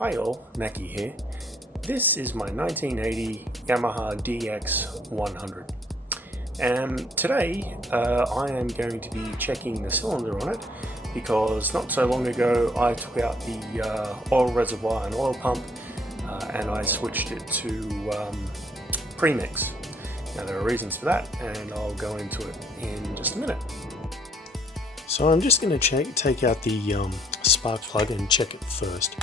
Hi all, Nakey here. This is my 1980 Yamaha dx-100. Today I am going to be checking the cylinder on it because not so long ago I took out the oil reservoir and oil pump and I switched it to premix. Now there are reasons for that and I'll go into it in just a minute. So I'm just going to take out the spark plug and check it first.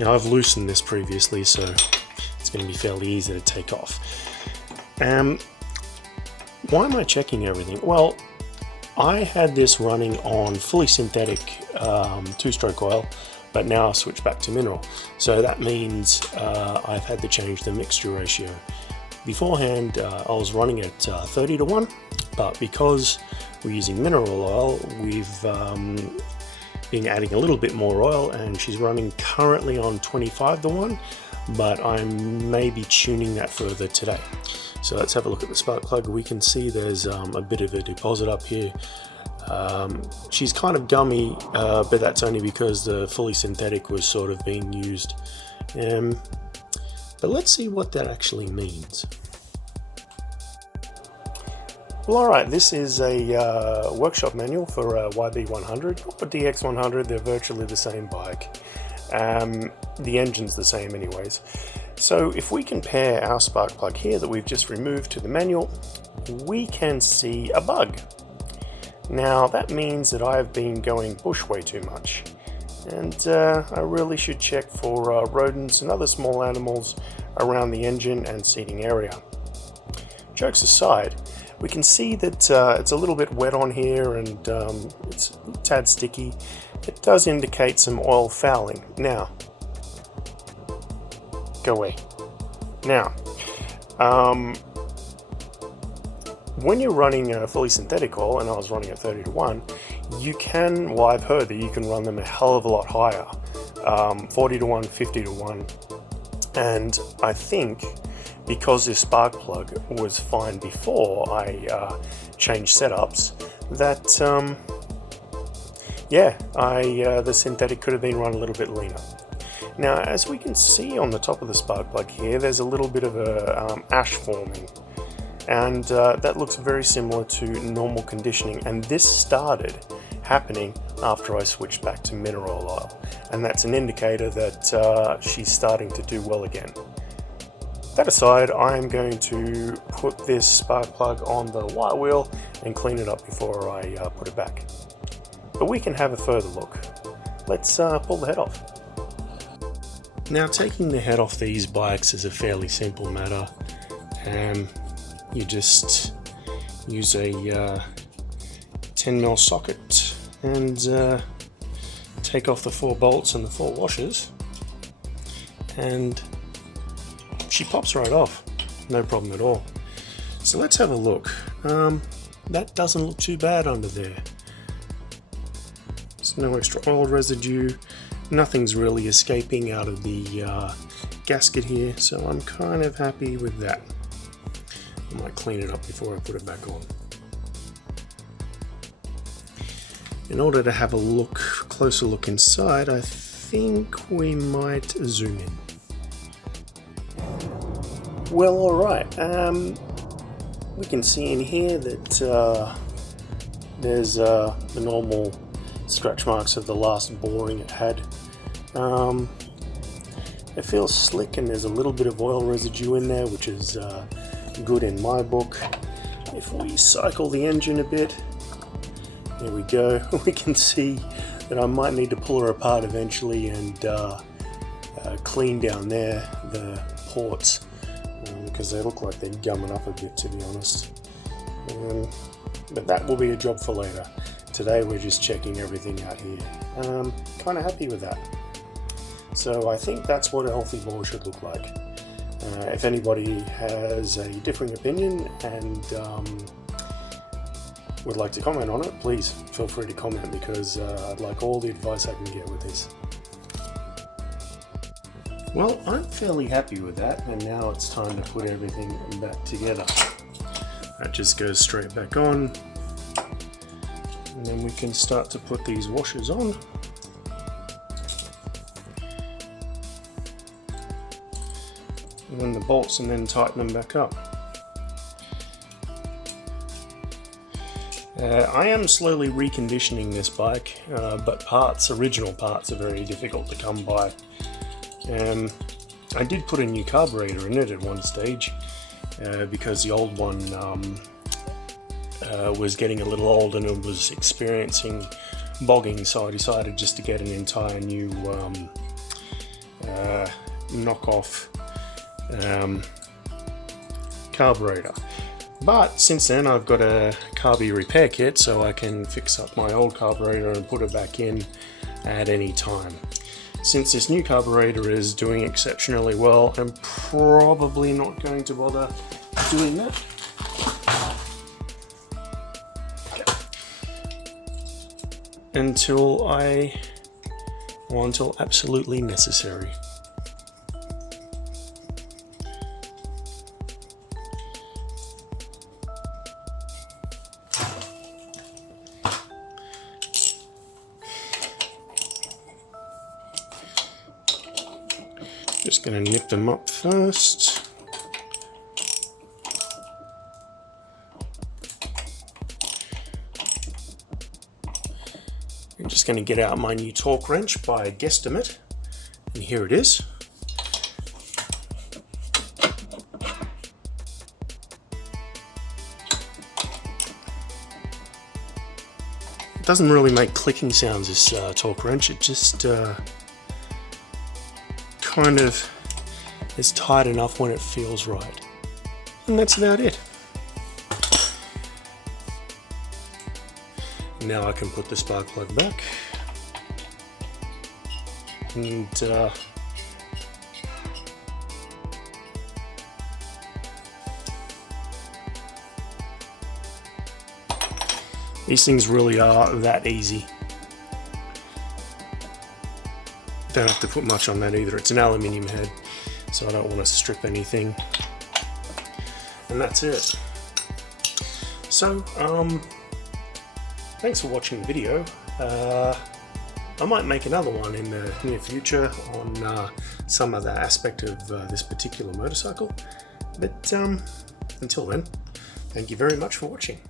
Now I've loosened this previously, so it's going to be fairly easy to take off. Why am I checking everything? Well, I had this running on fully synthetic two-stroke oil, but now I've switched back to mineral. So that means I've had to change the mixture ratio. Beforehand, I was running at 30:1, but because we're using mineral oil, we've been adding a little bit more oil, and she's running currently on 25:1, but I'm maybe tuning that further today. So let's have a look at the spark plug. We can see there's a bit of a deposit up here. She's kind of gummy, but that's only because the fully synthetic was sort of being used. But let's see what that actually means. Well, alright, this is a workshop manual for a YB100 or dx-100. They're virtually the same bike. The engine's the same anyways. So if we compare our spark plug here that we've just removed to the manual, we can see a bug. Now that means that I've been going bush way too much. And I really should check for rodents and other small animals around the engine and seating area. Jokes aside, we can see that it's a little bit wet on here and it's a tad sticky. It does indicate some oil fouling. Now, go away. Now, when you're running fully synthetic oil, and I was running at 30:1, you can, well, I've heard that you can run them a hell of a lot higher, 40:1, 50:1, and I think because this spark plug was fine before I changed setups, that the synthetic could have been run a little bit leaner. Now, as we can see on the top of the spark plug here, there's a little bit of a ash forming, and that looks very similar to normal conditioning, and this started happening after I switched back to mineral oil, and that's an indicator that she's starting to do well again. That aside, I'm going to put this spark plug on the wire wheel and clean it up before I put it back. But we can have a further look. Let's pull the head off. Now, taking the head off these bikes is a fairly simple matter. You just use a 10mm socket and take off the 4 bolts and the 4 washers, and she pops right off, no problem at all. So let's have a look. That doesn't look too bad under there. There's no extra oil residue, nothing's really escaping out of the gasket here, so I'm kind of happy with that. I might clean it up before I put it back on. In order to have a closer look inside, I think we might zoom in. Well, alright, we can see in here that there's the normal scratch marks of the last boring it had. It feels slick and there's a little bit of oil residue in there, which is good in my book. If we cycle the engine a bit, there we go, we can see that I might need to pull her apart eventually and clean down there the ports, because they look like they're gumming up a bit, to be honest. But that will be a job for later. Today we're just checking everything out here. Kind of happy with that. So I think that's what a healthy bore should look like. If anybody has a differing opinion and would like to comment on it, please feel free to comment, because I'd like all the advice I can get with this. Well, I'm fairly happy with that, and now it's time to put everything back together. That just goes straight back on, and then we can start to put these washers on. and then the bolts, and then tighten them back up. I am slowly reconditioning this bike, but original parts are very difficult to come by. I did put a new carburetor in it at one stage, because the old one was getting a little old and it was experiencing bogging, so I decided just to get an entire new knockoff carburetor. But since then I've got a carby repair kit, so I can fix up my old carburetor and put it back in at any time. Since this new carburetor is doing exceptionally well, I'm probably not going to bother doing that. Until absolutely necessary. Just going to nip them up first. I'm just going to get out my new torque wrench by guesstimate, and here it is. It doesn't really make clicking sounds, this torque wrench. It just kind of is tight enough when it feels right, and that's about it. Now I can put the spark plug back, and these things really are that easy. Don't have to put much on that either. It's an aluminium head, so I don't want to strip anything. And that's it. So, thanks for watching the video. I might make another one in the near future on some other aspect of this particular motorcycle. But until then, thank you very much for watching.